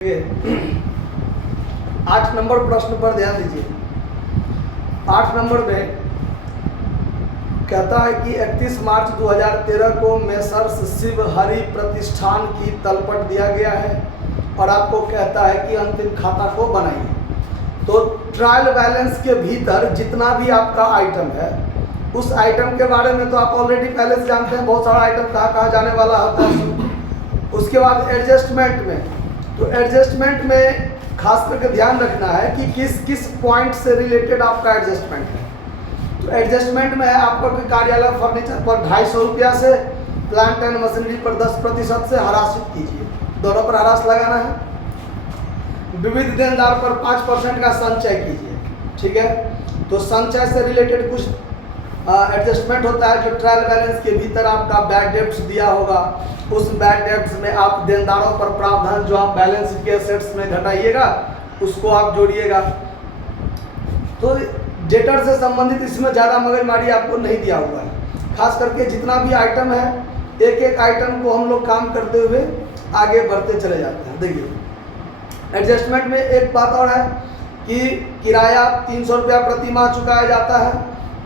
8 number प्रश्न पर ध्यान दीजिए। 8 नंबर में कहता है कि 31 मार्च 2013 को मेसर्स शिव हरि प्रतिष्ठान की तलपट दिया गया है और आपको कहता है कि अंतिम खाता को बनाइए। तो ट्रायल बैलेंस के भीतर जितना भी आपका आइटम है उस आइटम के बारे में तो आप ऑलरेडी पहले से जानते हैं, बहुत सारा आइटम कहाँ कहाँ जाने वाला होता है। उसके बाद एडजस्टमेंट में, तो एडजस्टमेंट में खास करके ध्यान रखना है कि किस किस पॉइंट से रिलेटेड आपका एडजस्टमेंट है। तो एडजस्टमेंट में है आपका कोई कार्यालय फर्नीचर पर 250 रुपया से प्लांट एंड मशीनरी पर 10% से हरासित कीजिए, दोनों पर हरास लगाना है। विविध देनदार पर 5% का संचय कीजिए, ठीक है। तो संचय से रिलेटेड कुछ एडजस्टमेंट होता है जो ट्रायल बैलेंस के भीतर आपका बैड डेब्ट्स दिया होगा, उस बैड डेब्ट्स में आप देनदारों पर प्रावधान जो आप बैलेंस के एसेट्स में घटाइएगा उसको आप जोड़िएगा। तो डेटर से संबंधित इसमें ज़्यादा मगजमारी आपको नहीं दिया हुआ है। खास करके जितना भी आइटम है एक एक आइटम को हम लोग काम करते हुए आगे बढ़ते चले जाते हैं। देखिए एडजस्टमेंट में एक बात और है कि किराया 300 रुपया प्रति माह चुकाया जाता है,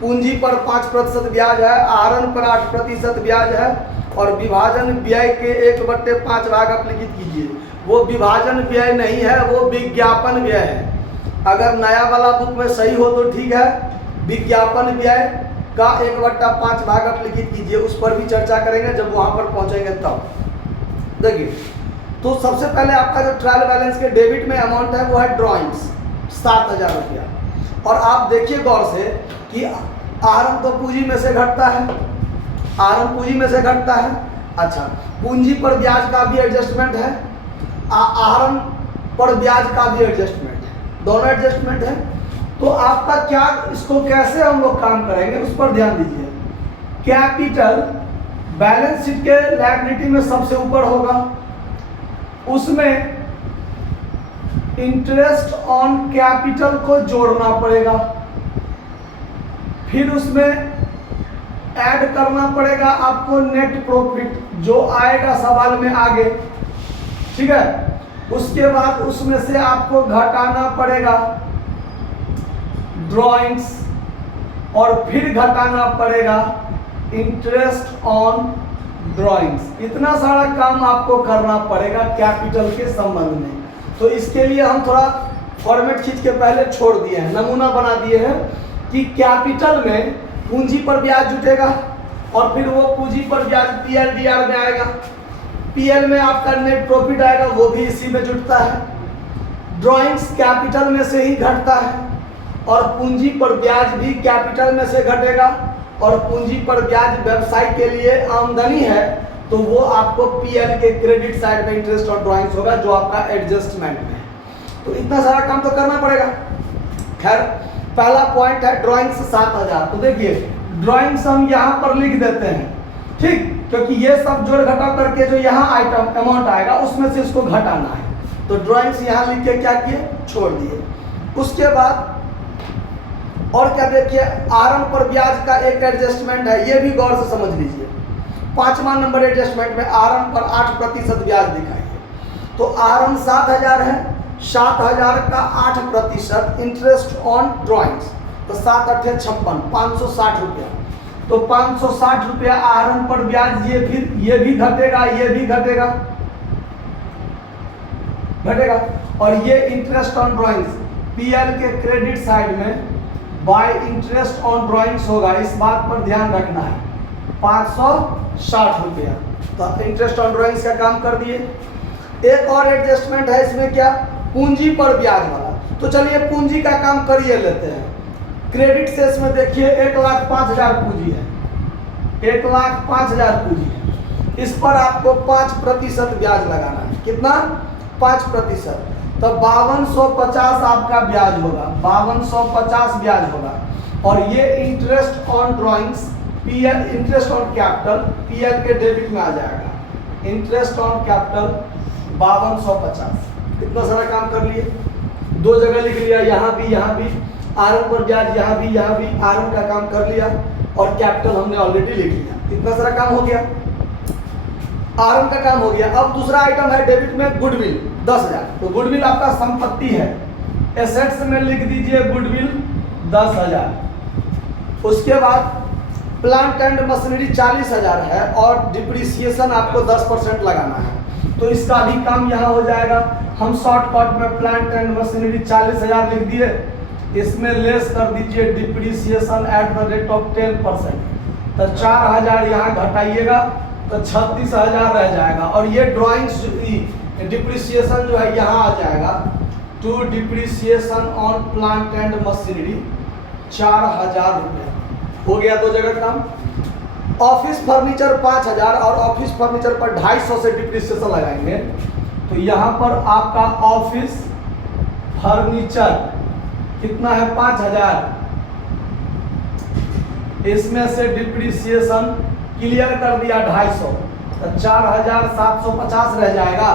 पूंजी पर 5% ब्याज है, आहरण पर 8% ब्याज है और विभाजन व्यय के 1/5 भाग आप लिखित कीजिए। वो विभाजन व्यय नहीं है, वो विज्ञापन व्यय है। अगर नया वाला बुक में सही हो तो ठीक है, विज्ञापन व्यय का 1/5 भाग आप लिखित कीजिए। उस पर भी चर्चा करेंगे जब वहाँ पर पहुँचेंगे तब। देखिए तो सबसे पहले आपका जो ट्रायल बैलेंस के डेबिट में अमाउंट है वो है ड्रॉइंग्स 7000 रुपया। और आप देखिए गौर से कि आहरण तो पूंजी में से घटता है, आहरण पूंजी में से घटता है। अच्छा, पूंजी पर ब्याज का भी एडजस्टमेंट है, आहरण पर ब्याज का भी एडजस्टमेंट है, दोनों एडजस्टमेंट है। तो आपका क्या, इसको कैसे हम लोग काम करेंगे उस पर ध्यान दीजिए। कैपिटल बैलेंस शीट के लायबिलिटी में सबसे ऊपर होगा, उसमें इंटरेस्ट ऑन कैपिटल को जोड़ना पड़ेगा, फिर उसमें ऐड करना पड़ेगा आपको नेट प्रॉफिट जो आएगा सवाल में आगे, ठीक है। उसके बाद उसमें से आपको घटाना पड़ेगा ड्रॉइंग्स और फिर घटाना पड़ेगा इंटरेस्ट ऑन ड्रॉइंग्स। इतना सारा काम आपको करना पड़ेगा कैपिटल के संबंध में। तो इसके लिए हम थोड़ा फॉर्मेट खींच के पहले छोड़ दिए हैं, नमूना बना दिए हैं कि कैपिटल में पूंजी पर ब्याज जुटेगा और फिर वो पूंजी पर ब्याज पीएलडीआर में आएगा, पीएल में आपका नेट प्रॉफिट आएगा, वो भी इसी में जुटता है। ड्रॉइंग्स कैपिटल में से ही घटता है और पूंजी पर ब्याज भी कैपिटल में से घटेगा और पूंजी पर ब्याज व्यवसाय के लिए आमदनी है तो वो आपको पीएल के क्रेडिट साइड में इंटरेस्ट और ड्रॉइंग्स होगा जो आपका एडजस्टमेंट में है। तो इतना सारा काम तो करना पड़ेगा। खैर पहला पॉइंट है ड्रॉइंग्स 7000। तो देखिए ड्रॉइंग्स हम यहाँ पर लिख देते हैं, ठीक, क्योंकि ये सब जोड़ घटा करके जो यहाँ आइटम अमाउंट आएगा उसमें से इसको घटाना है। तो ड्रॉइंग्स यहाँ लिख के क्या किए, छोड़ दिए। उसके बाद और क्या देखिए, आहरण पर ब्याज का एक एडजस्टमेंट है, ये भी गौर से समझ लीजिए। 5वां नंबर एडजस्टमेंट में आहरण पर 8% ब्याज दिखाइए। तो आहरण 7000 है, 7000 का 8% इंटरेस्ट ऑन ड्रॉइंग्स, तो 7 8 56 560 रुपया। तो 560 रुपया आहरण पर ब्याज, ये भी घटेगा, ये भी घटेगा और ये इंटरेस्ट ऑन ड्रॉइंग्स पीएल के क्रेडिट साइड में बाय इंटरेस्ट ऑन ड्रॉइंग्स होगा, इस बात पर ध्यान रखना है। 560 रुपया तो इंटरेस्ट ऑन ड्रॉइंग्स का काम कर दिए। एक और एडजस्टमेंट है इसमें, क्या, पूंजी पर ब्याज वाला। तो चलिए पूंजी का काम करिए लेते हैं। क्रेडिट सेल्स में देखिए 1,05,000 पूंजी है, 1,05,000 पूंजी है। इस पर आपको 5% ब्याज लगाना है। कितना, 5%। तो 5250 आपका ब्याज होगा, 5250 ब्याज होगा। और ये interest on drawings PL, interest on capital PL के डेबिट में आ जाएगा। Interest on capital 5250। इतना सारा काम कर लिए, 2 जगह लिख लिया, यहाँ भी आहरण पर ब्याज, यहाँ भी आहरण का काम कर लिया और कैपिटल हमने ऑलरेडी लिख लिया। इतना सारा काम हो गया, आहरण का काम हो गया। अब दूसरा आइटम है डेबिट में गुडविल। 10,000। तो गुडविल आपका संपत्ति है, एसेट्स में लिख दीजिए गुडविल 10,000। उसके बाद प्लांट एंड मशीनरी 40,000 है और डिप्रिसिएशन आपको 10% लगाना है, तो इसका भी काम यहाँ हो जाएगा। हम शॉर्टकट में प्लांट एंड मशीनरी 40,000 लिख दिए, इसमें लेस कर दीजिए depreciation at the rate of 10%, तो 4,000 यहाँ घटाइएगा तो 36,000 रह जाएगा। और ये ड्राइंग्स डिप्रिसिएशन जो है यहाँ आ जाएगा, to depreciation on plant and machinery 4,000 रुपये हो गया, दो जगह काम। ऑफिस फर्नीचर 5,000 और ऑफिस फर्नीचर पर 250 से डिप्रिसिएशन लगाएंगे, तो यहाँ पर आपका ऑफिस फर्नीचर कितना है 5,000, इसमें से डिप्रिसिएशन क्लियर कर दिया 250, तो 4,750 रह जाएगा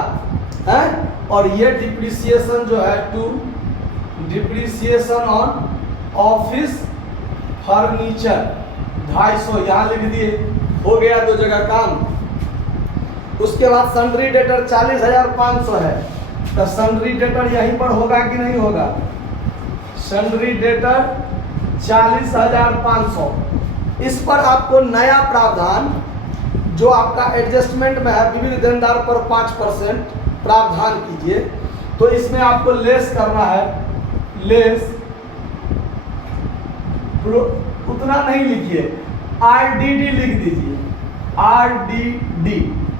है। और ये डिप्रिसिएशन जो है to depreciation on office furniture 250 यहाँ लिख दिए, हो गया दो जगह काम। उसके बाद सन्ड्री डेटर 40,500 है, तो सन्ड्री डेटर यहीं पर होगा कि नहीं होगा, सन्ड्री डेटर 40,500। इस पर आपको नया प्रावधान जो आपका एडजस्टमेंट में है, विविध देनदार पर 5% प्रावधान कीजिए, तो इसमें आपको लेस करना है, लेस उतना नहीं लिखिए, RDD लिख दीजिए, RDD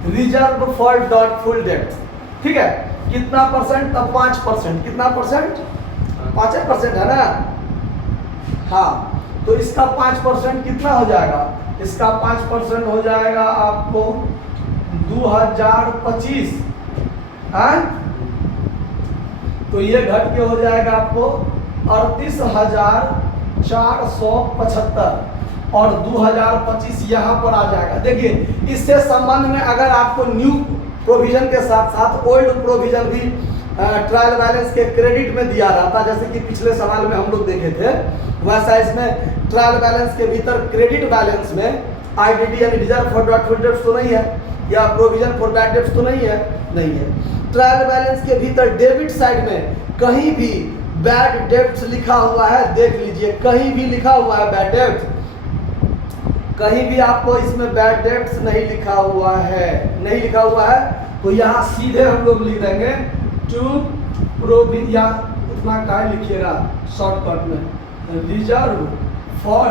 reserve for doubtful date, ठीक है। कितना परसेंट, तब 5%, कितना परसेंट, 5% है ना, हाँ। तो इसका 5% कितना हो जाएगा, इसका 5% हो जाएगा आपको 2025, हाँ। तो ये घट के हो जाएगा आपको 38,475 और 2025 यहाँ पर आ जाएगा। देखिए इससे संबंध में अगर आपको न्यू प्रोविजन के साथ साथ ओल्ड प्रोविजन भी ट्रायल बैलेंस के क्रेडिट में दिया रहता, जैसे कि पिछले सवाल में हम लोग देखे थे, वैसा इसमें ट्रायल बैलेंस के भीतर क्रेडिट बैलेंस में IDD यानी रिजर्व फॉर डॉटफुल डेट्स तो नहीं है, या प्रोविजन फॉर बैड डेट्स तो नहीं है, नहीं है। ट्रायल बैलेंस के भीतर डेबिट साइड में कहीं भी बैड डेट्स लिखा हुआ है, देख लीजिए कहीं भी लिखा हुआ है बैड डेट्स, कहीं भी आपको इसमें बैड डेट्स नहीं लिखा हुआ है, नहीं लिखा हुआ है, तो यहाँ सीधे हम लोग लिख देंगे टू प्रोविजन, या उतना क्या लिखिएगा शॉर्टकट में, रिजर्व फॉर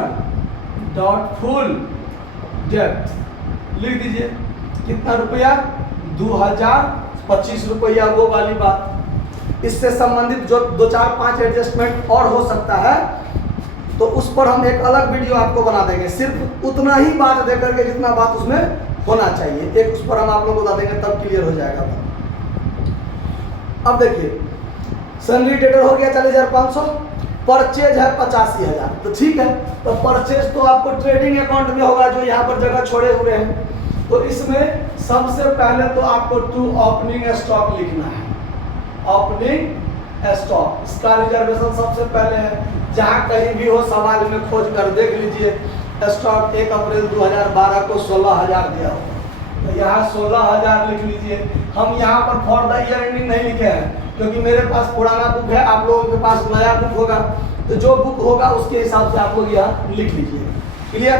डॉटफुल डेट लिख दीजिए। कितना रुपया, 2025 रुपया, वो वाली बात। इससे संबंधित जो 2-4-5 एडजस्टमेंट और हो सकता है, तो उस पर हम एक अलग वीडियो आपको बना देंगे, सिर्फ उतना ही बात देकर के जितना बात उसमें होना चाहिए, एक उस पर हम आप लोगों को बता देंगे, तब क्लियर हो जाएगा। अब देखिए सन्ड्री डेटर हो गया 40,500, परचेज है 85,000, तो ठीक है। तो परचेज तो आपको ट्रेडिंग अकाउंट में होगा जो यहाँ पर जगह छोड़े हुए हैं, तो इसमें सबसे पहले तो आपको टू ओपनिंग स्टॉक लिखना है, ओपनिंग स्टॉक, इसका रिजर्वेशन सबसे पहले है। जहाँ कहीं भी हो सवाल में खोज कर देख लीजिए, स्टॉक 1 अप्रैल 2012 को 16,000 दिया हो, तो यहाँ 16,000 लिख लीजिए। हम यहाँ पर फॉर द ईयर एंडिंग नहीं लिखे हैं, क्योंकि मेरे पास पुराना बुक है, आप लोगों के पास नया बुक होगा, तो जो बुक होगा उसके हिसाब से आप लोग यहाँ लिख लीजिए, क्लियर।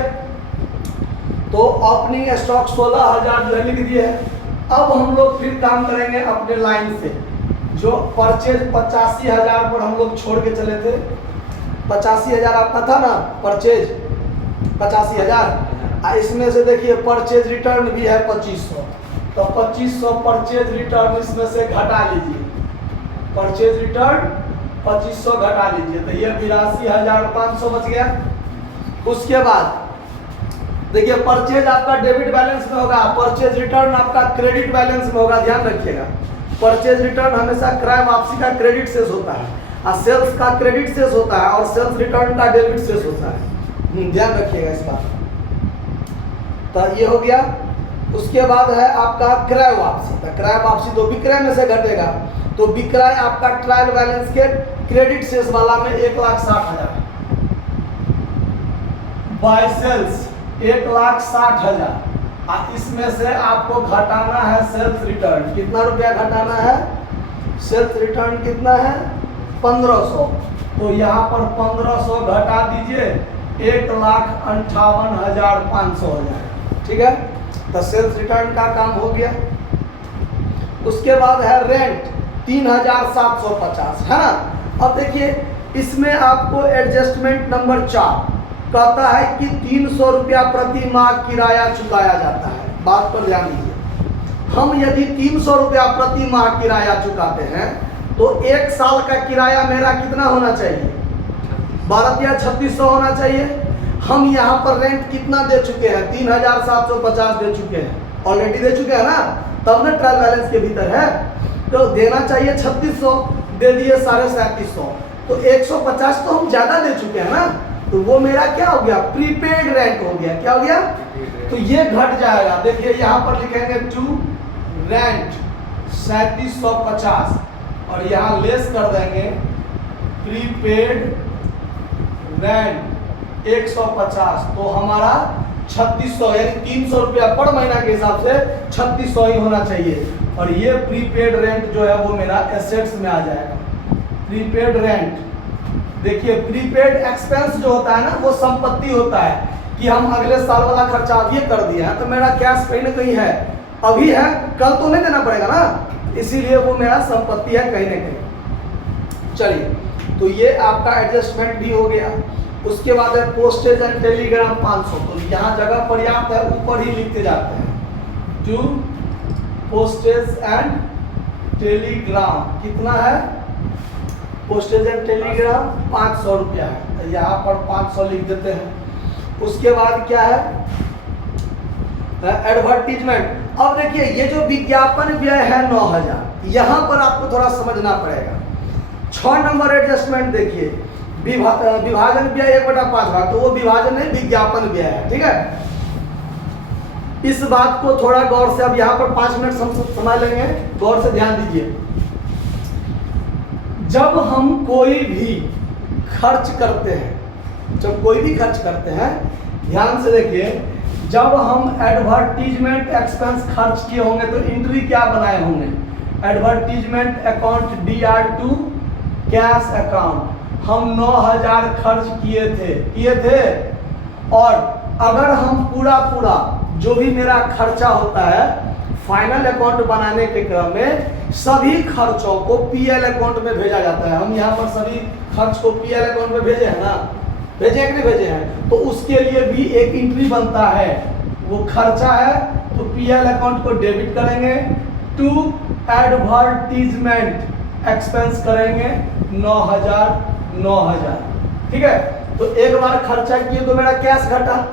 तो ओपनिंग स्टॉक 16,000 जो है लिख दिए है। अब हम लोग फिर काम करेंगे अपने लाइन से, जो परचेज 85,000 पर हम लोग छोड़ के चले थे, 85,000 आपका था ना परचेज, 85,000, इसमें से देखिए परचेज रिटर्न भी है 2500, तो 2500 परचेज रिटर्न इसमें से घटा लीजिए, परचेज रिटर्न 2500 घटा लीजिए, तो ये 82,500 बच गया। उसके बाद देखिए परचेज आपका डेबिट बैलेंस में होगा, परचेज रिटर्न आपका क्रेडिट बैलेंस में होगा, ध्यान रखिएगा। परचेज रिटर्न हमेशा क्रय वापसी का क्रेडिट सेस होता है, और सेल्स का क्रेडिट सेस होता है, और सेल्स रिटर्न का डेबिट सेस होता है, ध्यान रखिएगा इस बात। तो ये हो गया। उसके बाद है आपका क्रय वापसी, तो क्रय वापसी तो विक्रय में से घटेगा, तो विक्रय आपका ट्रायल बैलेंस के क्रेडिट सेस वाला में 1,60,000, बाय सेल्स 1,60,000, इसमें से आपको घटाना है सेल्स रिटर्न, कितना रुपया घटाना है, सेल्स रिटर्न कितना है 1500, तो यहाँ पर 1500 घटा दीजिए 1,58,500 हो जाएगा। ठीक है, तो सेल्स रिटर्न का काम हो गया। उसके बाद है रेंट 3,750 है ना। अब देखिए इसमें आपको एडजस्टमेंट नंबर 4 कहता है कि 300 रुपया प्रति माह किराया चुकाया जाता है। बात पर ध्यान दीजिए, हम यदि 300 रुपया प्रति माह किराया चुकाते हैं तो 1 साल का किराया मेरा कितना होना चाहिए 12,3600 होना चाहिए। हम यहाँ पर रेंट कितना दे चुके हैं 3,750 दे चुके हैं, ऑलरेडी दे चुके हैं ना, तब ना ट्रायल बैलेंस के भीतर है, तो देना चाहिए 3600, दे दिए 3750, तो 150 तो हम ज़्यादा दे चुके हैं ना, तो वो मेरा क्या हो गया प्रीपेड रेंट हो गया। क्या हो गया, तो ये घट जाएगा। देखिए यहाँ पर लिखेंगे टू रेंट 3750 और यहाँ लेस कर देंगे प्रीपेड रेंट 150, तो हमारा 3600 यानी 300 रुपया पर महीना के हिसाब से 3600 ही होना चाहिए। और ये प्रीपेड रेंट जो है वो मेरा एसेट्स में आ जाएगा। प्रीपेड रेंट, देखिए प्रीपेड एक्सपेंस जो होता है ना वो संपत्ति होता है कि हम अगले साल वाला खर्चा अभी कर दिए हैं, तो मेरा कैश कहीं ना कहीं है, अभी है, कल तो नहीं देना पड़ेगा ना, इसीलिए वो मेरा संपत्ति है कहीं ना कहीं। चलिए, तो ये आपका एडजस्टमेंट भी हो गया। उसके बाद है पोस्टेज एंड टेलीग्राम 500, तो यहाँ जगह पर्याप्त है, ऊपर ही लिखते जाते हैं। टू पोस्टेज एंड टेलीग्राम कितना है, पोस्टेज एंड टेलीग्राम 500 रुपया है, तो यहाँ पर 500 लिख देते हैं। उसके बाद क्या है एडवर्टीजमेंट। अब देखिए ये जो विज्ञापन व्यय है 9000, यहाँ पर आपको थोड़ा समझना पड़ेगा। 6 नंबर एडजस्टमेंट देखिए विभाजन व्यय 1/5 भाग, तो वो विभाजन नहीं विज्ञापन व्यय है। ठीक है, इस बात को थोड़ा गौर से, अब यहाँ पर 5 मिनट समझ लेंगे, गौर से ध्यान दीजिए। जब हम कोई भी खर्च करते हैं, ध्यान से देखिए, जब हम एडवर्टीजमेंट एक्सपेंस खर्च किए होंगे तो एंट्री क्या बनाए होंगे, advertisement account DR to cash account. हम 9000 खर्च किए थे, और अगर हम पूरा जो भी मेरा खर्चा होता है फाइनल अकाउंट बनाने के क्रम में सभी खर्चों को PL अकाउंट में भेजा जाता है। हम यहाँ पर सभी खर्च को PL अकाउंट में भेजे हैं ना, भेजे कि नहीं भेजे हैं, तो उसके लिए भी एक एंट्री बनता है, वो खर्चा है तो PL अकाउंट को डेबिट करेंगे, टू एडवर्टीजमेंट एक्सपेंस करेंगे 9000। ठीक है, तो एक बार खर्चा किए तो मेरा कैश घटा,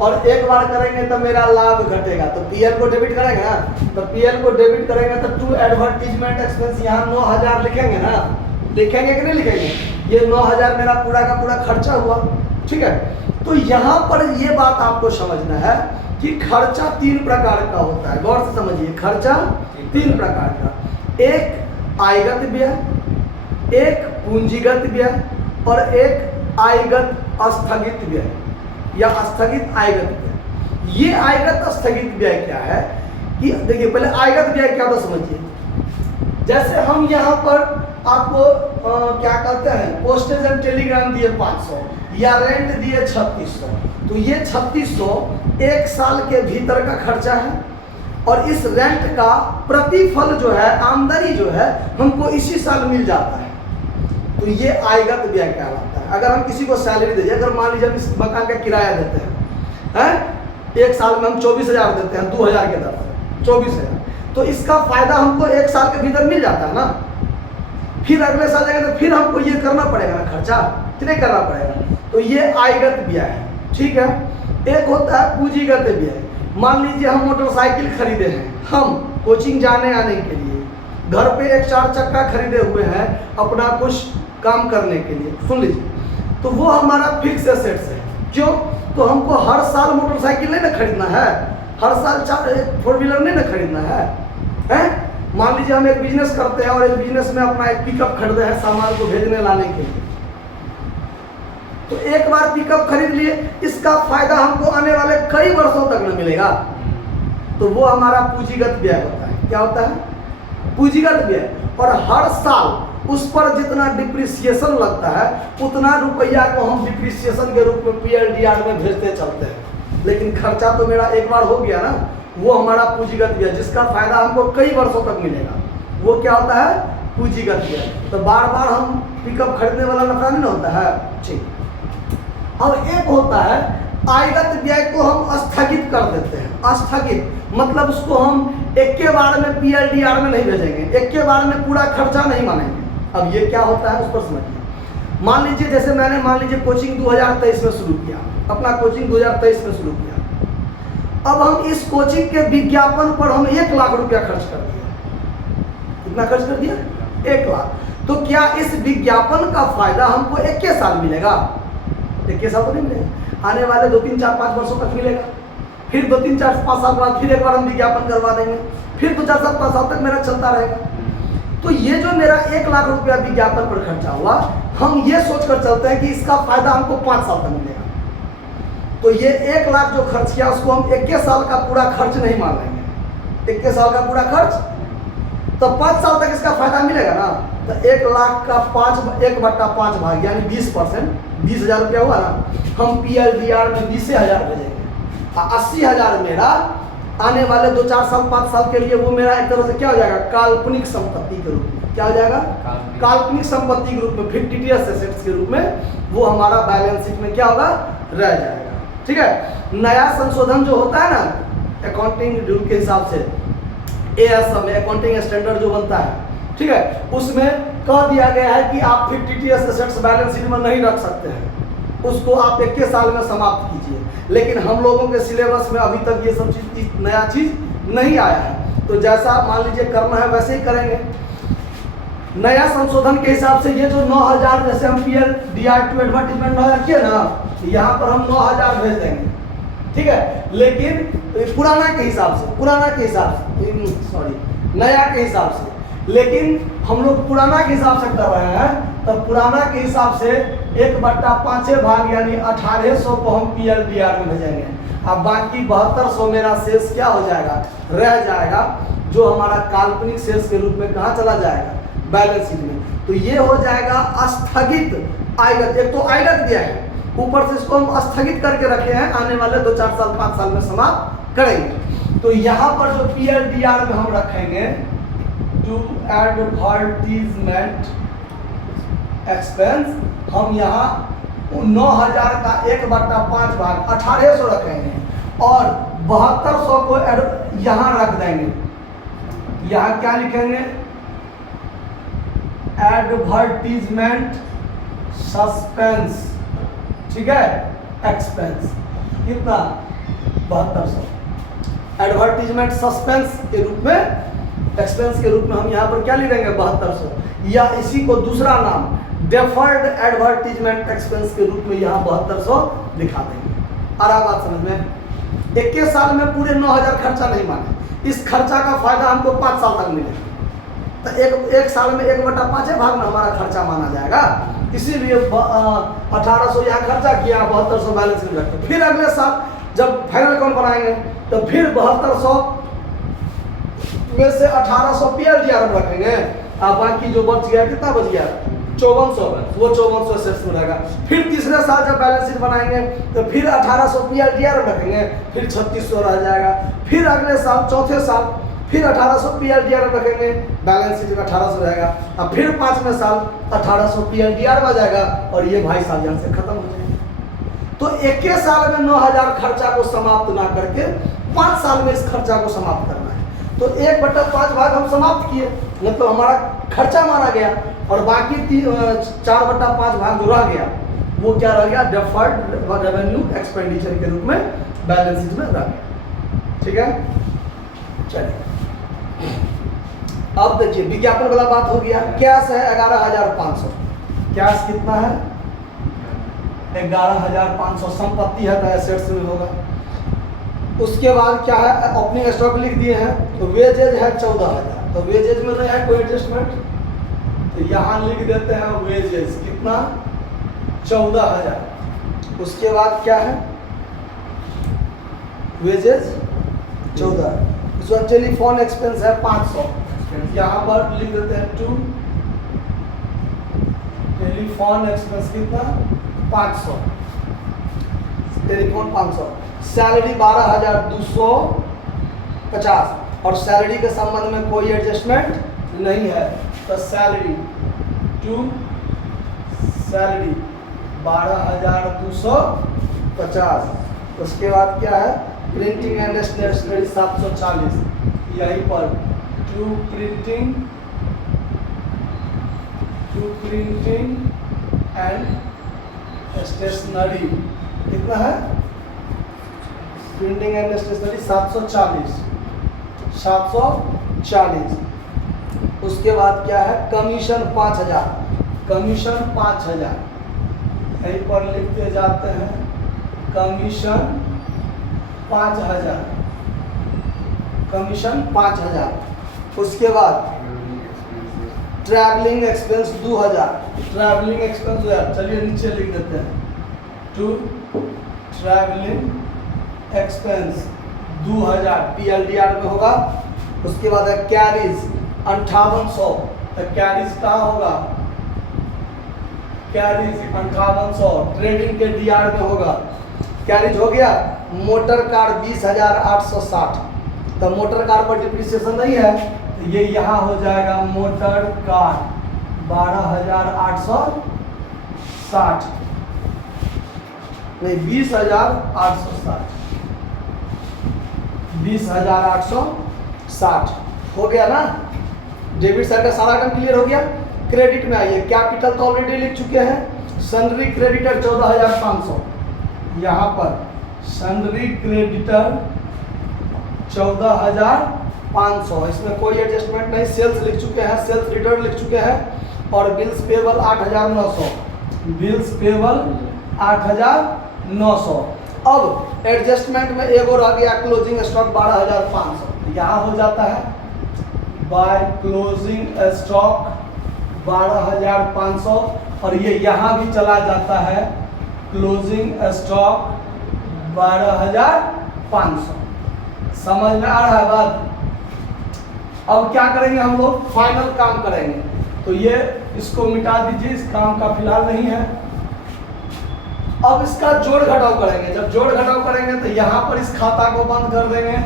और एक बार करेंगे तो मेरा लाभ घटेगा, तो PL को डेबिट करेंगे ना, तो PL को डेबिट करेंगे तो टू एडवर्टीजमेंट एक्सपेंस यहाँ 9000 लिखेंगे ना, लिखेंगे कि नहीं लिखेंगे, ये 9000 मेरा पूरा का पूरा खर्चा हुआ। ठीक है, तो यहाँ पर ये बात आपको समझना है कि खर्चा 3 प्रकार का होता है, गौर से समझिए, खर्चा 3 प्रकार का, एक आयगत व्यय, एक पूंजीगत व्यय और एक आयगत स्थगित व्यय या स्थगित आयगत व्यय। ये आयगत स्थगित व्यय क्या है कि देखिए पहले आयगत व्यय क्या होता समझिए। जैसे हम यहाँ पर आपको क्या कहते हैं पोस्टेज एंड टेलीग्राम दिए 500 या रेंट दिए 3600, तो ये 3600 1 साल के भीतर का खर्चा है, और इस रेंट का प्रतिफल जो है, आमदनी जो है, हमको इसी साल मिल जाता है, तो ये आयगत व्यय कहलाता है। अगर हम किसी को सैलरी दे, अगर मान लीजिए हम इस मकान का किराया देते हैं, 1 साल में हम 24,000 देते हैं, 2000 के दर से 24,000, तो इसका फायदा हमको 1 साल के भीतर मिल जाता है ना, फिर अगले साल जाएंगे तो फिर हमको ये करना पड़ेगा ना खर्चा, कि नहीं करना पड़ेगा, तो ये आयगत व्यय है। ठीक है, एक होता है पूंजीगत व्यय। मान लीजिए हम मोटरसाइकिल खरीदे हैं, हम कोचिंग जाने आने के लिए, घर पे एक 4 चक्का खरीदे हुए हैं अपना कुछ काम करने के लिए, सुन लीजिए, तो वो हमारा फिक्स एसेट्स है। क्यों, तो हमको हर साल मोटरसाइकिल नहीं ना खरीदना है, हर साल 4 व्हीलर नहीं ना खरीदना है। मान लीजिए हम एक बिजनेस करते हैं और एक बिजनेस में अपना एक पिकअप खरीदे हैं सामान को भेजने लाने के लिए, तो एक बार पिकअप खरीद लिए, इसका फायदा हमको आने वाले कई वर्षों तक न मिलेगा, तो वो हमारा पूंजीगत व्यय होता है। क्या होता है, पूंजीगत व्यय, और हर साल उस पर जितना डिप्रिसिएशन लगता है उतना रुपया को हम डिप्रिसिएशन के रूप में PLDR में भेजते चलते हैं। लेकिन खर्चा तो मेरा एक बार हो गया ना, वो हमारा पूंजीगत व्यय जिसका फायदा हमको कई वर्षों तक मिलेगा, वो क्या होता है? पूंजीगत व्यय। तो बार बार हम पिकअप खरीदने वाला नफा नहीं होता है। ठीक। अब एक होता है आयगत व्यय को हम स्थगित कर देते हैं। स्थगित मतलब उसको हम एक के बार में PLDR में नहीं भेजेंगे, एक के बार में पूरा खर्चा नहीं मानेंगे। अब ये क्या होता है उस पर समझिए। मान लीजिए जैसे मैंने कोचिंग 2023 में शुरू किया, अपना कोचिंग 2023 में शुरू किया। अब हम इस कोचिंग के विज्ञापन पर हम 1 लाख रुपया खर्च कर दिया। कितना खर्च कर दिया? 1 लाख। तो क्या इस विज्ञापन का फायदा हमको 1 के साल मिलेगा? 1 के साल तो नहीं मिलेगा, आने वाले 2, 3, 4, 5 वर्षों तक मिलेगा। फिर 2, 3, 4, 5 साल बाद फिर एक बार हम विज्ञापन करवा देंगे, फिर 2, 4, 5 साल तक मेरा चलता रहेगा। तो ये जो मेरा 1 लाख रुपया विज्ञापन पर खर्चा हुआ, हम ये सोचकर चलते हैं कि इसका फायदा हमको 5 साल तक मिलेगा। तो ये 1 लाख जो खर्च किया उसको हम 1 साल का पूरा खर्च नहीं मान लेंगे। 1 साल का पूरा खर्च, तो 5 साल तक इसका फायदा मिलेगा ना। तो 1 लाख का 1/5 भाग यानी 20%, 20,000 रुपया हुआ ना, हम PLDR में 20,000 भेजेंगे। 80,000 मेरा आने वाले 2, 4 साल 5 साल के लिए वो मेरा एक तरह से क्या हो जाएगा? काल्पनिक संपत्ति के रूप में। क्या हो जाएगा? काल्पनिक संपत्ति के रूप में, फिक्टिटियस एसेट्स के रूप में वो हमारा बैलेंस शीट में क्या होगा? रह जाएगा। ठीक है। नया संशोधन जो होता है ना अकाउंटिंग रूल के हिसाब से, AS में अकाउंटिंग स्टैंडर्ड जो बनता है, ठीक है, उसमें कह दिया गया है कि आप फिक्टिटियस एसेट्स बैलेंस शीट में नहीं रख सकते हैं, उसको आप 1 साल में समाप्त कीजिए। लेकिन हम लोगों के सिलेबस में अभी तक ये सब चीज नया चीज नहीं आया है। तो जैसा मान लीजिए करना है वैसे ही करेंगे। नया संशोधन के हिसाब से ये जो 9,000 जैसे हम PLDR टू एडवर्टीजमेंट 9,000 किए ना, यहाँ पर हम 9,000 भेज देंगे। ठीक है। लेकिन पुराना के हिसाब से नया के हिसाब से, लेकिन हम लोग पुराना के हिसाब से कर रहे हैं, तो पुराना के हिसाब से 1/5 भाग यानी 1,800 को हम PLDR में भेजेंगे। अब बाकी 7,200 मेरा शेष क्या हो जाएगा? रह जाएगा, जो हमारा काल्पनिक शेष के रूप में कहाँ चला जाएगा? बैलेंस शीट में। तो ये हो जाएगा स्थगित आयगत। एक तो आयगत दिया है, ऊपर से इसको हम स्थगित करके रखे हैं, आने वाले 2, 4 साल 5 साल में समाप्त करेंगे। तो यहाँ पर जो PLDR में हम रखेंगे टू एडवर्टीजमेंट एक्सपेंस, हम यहाँ 9,000 का 1/5 भाग 1,800 रखेंगे और 7,200 को यहाँ रख देंगे। यहाँ क्या लिखेंगे? Advertisement suspense. ठीक है। एक्सपेंस कितना? 7,200। एडवर्टीजमेंट सस्पेंस के रूप में, एक्सपेंस के रूप में हम यहाँ पर क्या लिखेंगे? 7,200। या इसी को दूसरा नाम डेफर्ड एडवर्टीजमेंट एक्सपेंस के रूप में यहाँ 7,200 दिखा देंगे। और आप बात समझ में, 1 साल में पूरे 9,000 खर्चा नहीं माने, इस खर्चा का फायदा हमको 5 साल तक मिलेगा। तो एक साल में 1/5 भाग में हमारा खर्चा माना जाएगा। इसीलिए 1,800 यहाँ खर्चा किया, 7,200 बैलेंस में रखते। फिर अगले साल जब फाइनल अकाउंट बनाएंगे तो फिर 7,200 में से 1,800 PLDR में रखेंगे, और बाकी जो बच गया, कितना बच गया? 5400, वो 5400 सेट्स में रहेगा। फिर तीसरे साल जब बैलेंस शीट बनाएंगे तो फिर 1,800 PLDR में रखेंगे, फिर 3600 रह जाएगा। फिर अगले साल चौथे साल फिर 1,800 PLDR में रखेंगे, बैलेंस शीट में 1,800 रहेगा। अब फिर 5वें साल 1,800 PLDR में आ जाएगा, और ये भाई साल यहाँ से खत्म हो जाएगा। तो 1 साल में 9,000 खर्चा को समाप्त ना करके 5 साल में इस खर्चा को समाप्त करना है। तो 1/5 भाग हम समाप्त किए, मतलब हमारा खर्चा माना गया, और बाकी 4/5 भाग जो रह गया वो क्या रह गया? डेफर्ड रेवेन्यू एक्सपेंडिचर के रूप में बैलेंस शीट में रह गया। ठीक है। चलिए अब देखिए विज्ञापन वाला बात हो गया। कैश है 11,500। कैश कितना है? 11,500। संपत्ति है तो एसेट्स में होगा। उसके बाद क्या है? ओपनिंग स्टॉक लिख दिए हैं। तो वेजेज है 14,000। तो वेजेज में नहीं है कोई एडजस्टमेंट, तो यहाँ लिख देते हैं वेजेज कितना? 14,000। उसके बाद क्या है? वेजेज 14। उसके बाद टेलीफोन एक्सपेंस है 500। यहाँ पर लिख देते हैं 2। टेलीफोन एक्सपेंस कितना 500, टेलीफोन 500। सैलरी 12,250 और सैलरी के संबंध में कोई एडजस्टमेंट नहीं है, तो सैलरी टू सैलरी 12,250। उसके बाद क्या है, प्रिंटिंग एंड स्टेशनरी 740, यहीं पर टू प्रिंटिंग एंड स्टेशनरी कितना है, प्रिंटिंग एंड स्टेशनरी 740। उसके बाद क्या है, कमीशन 5000, कमीशन 5000 यहीं पर लिखते जाते हैं, कमीशन 5000, कमीशन 5000। उसके बाद ट्रैवलिंग एक्सपेंस 2000, ट्रैवलिंग एक्सपेंस 2000, चलिए नीचे लिख देते हैं, टू ट्रैवलिंग एक्सपेंस 2000 PLDR में होगा। उसके बाद है कैरीज 5800, तो कैरीज का होगा, कैरीज 5800 ट्रेडिंग के DR में होगा, कैरीज हो गया। मोटर कार 20,860, तो मोटर कार पर डिप्रिसिएशन नहीं है, तो ये यहाँ हो जाएगा मोटर कार 12,860 नहीं 20,860, 20,860 हो गया ना। डेबिट साइड का सारा काम क्लियर हो गया। क्रेडिट में आइए, कैपिटल तो ऑलरेडी लिख चुके हैं, सन्ड्री क्रेडिटर 14,500, यहाँ पर सन्ड्री क्रेडिटर 14,500, इसमें कोई एडजस्टमेंट नहीं। सेल्स लिख चुके हैं, सेल्स रिटर्न लिख चुके हैं, और बिल्स पेबल 8,900, बिल्स पेबल 8,900। अब एडजस्टमेंट में एक और आ गया, क्लोजिंग स्टॉक 12,500, यहाँ हो जाता है बाय क्लोजिंग स्टॉक 12,500, और ये यहाँ भी चला जाता है क्लोजिंग स्टॉक 12,500। समझ में आ रहा है बात। अब क्या करेंगे हम लोग, फाइनल काम करेंगे, तो ये इसको मिटा दीजिए, इस काम का फिलहाल नहीं है। अब इसका जोड़ घटाव करेंगे, जब जोड़ घटाव करेंगे तो यहाँ पर इस खाता को बंद कर देंगे,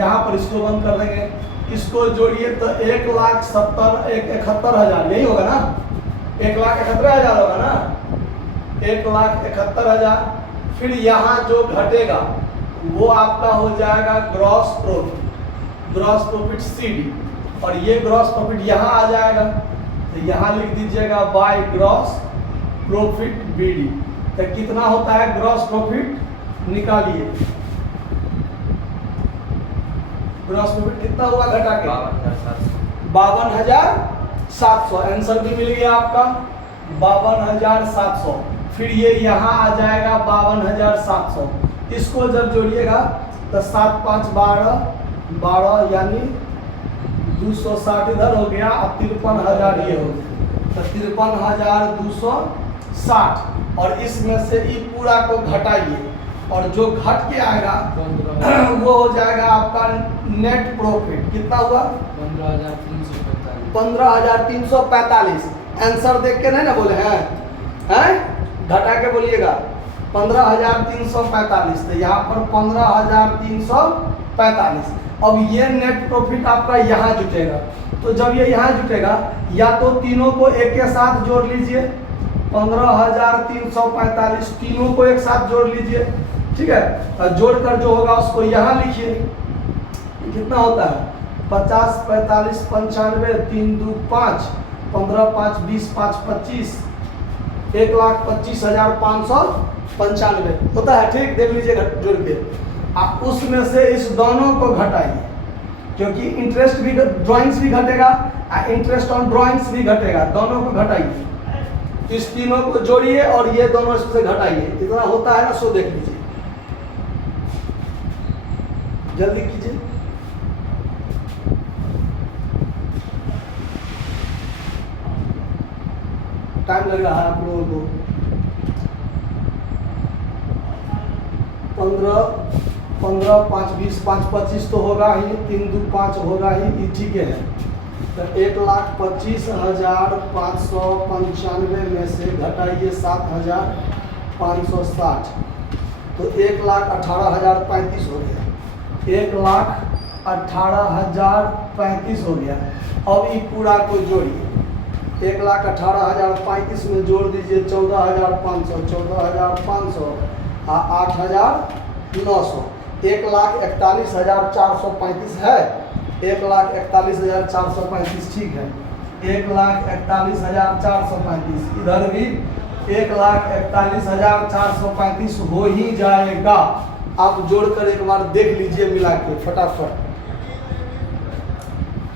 यहाँ पर इसको बंद कर देंगे, इसको जोड़िए तो 1,71,000 यही होगा ना, 1,71,000 होगा ना, 1,71,000। फिर यहाँ जो घटेगा वो आपका हो जाएगा gross profit, gross profit CD, और ये ग्रॉस प्रॉफिट यहाँ आ जाएगा, तो यहाँ लिख दीजिएगा बाय ग्रॉस प्रॉफिट BD। तो कितना होता है ग्रॉस प्रॉफिट, निकालिए ग्रॉस प्रॉफिट कितना हुआ घटा के 52,700, आंसर भी मिल गया आपका 52,700। फिर ये यहाँ आ जाएगा 52,700, इसको जब जोड़िएगा तो 7 5 12 यानी 260 इधर हो गया, और 53,000 ये हो गया, तो 53,260, और इसमें से ये पूरा को घटाइए, और जो घट के आएगा वो हो जाएगा आपका नेट प्रॉफिट। कितना हुआ 15,345। आंसर देख के नहीं ना बोले हैं, घटा के बोलिएगा 15,345, तो यहाँ पर 15,345। अब ये नेट प्रॉफिट आपका यहाँ जुटेगा, तो जब ये यहाँ जुटेगा या तो तीनों को एक के साथ जोड़ लीजिए, 15,345 तीनों को एक साथ जोड़ लीजिए, ठीक है, और जोड़कर जो होगा उसको यहाँ लिखिए, कितना होता है 50 45 95 3 2 5 15 5 20 5 25 1,25,595 होता है, ठीक, देख लीजिए जोड़ के। आप उसमें से इस दोनों को घटाइए, क्योंकि इंटरेस्ट भी ड्राइंग्स भी घटेगा, इंटरेस्ट ऑन ड्राइंग्स भी घटेगा, दोनों को घटाइए, इस तीनों को जोड़िए और ये दोनों इससे घटाइए, इतना होता है ना, सो देख लीजिए, जल्दी कीजिए। टाइम लग रहा है आप लोगों को। 15 15 5 20 5 25 तो होगा ही, 3 2 5 होगा ही, ये ठीक है। तो 1,25,595 में से घटाइए 7,560, तो 1,18,035 हो गया। 1,18,035 हो गया। अब ये पूरा को जोड़िए, 1,18,035 में जोड़ दीजिए 14,500, 14,500 और 8,900, 1,41,435 है। 1,41,435 ठीक है। 1,41,435 इधर भी 1,41,435 हो ही जाएगा। आप जोड़कर एक बार देख लीजिए मिला के फटाफट,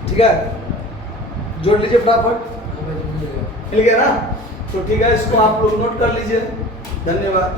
ठीक है। जोड़ लीजिए फटाफट, मिल गया ना? तो ठीक है, इसको आप लोग नोट कर लीजिए। धन्यवाद।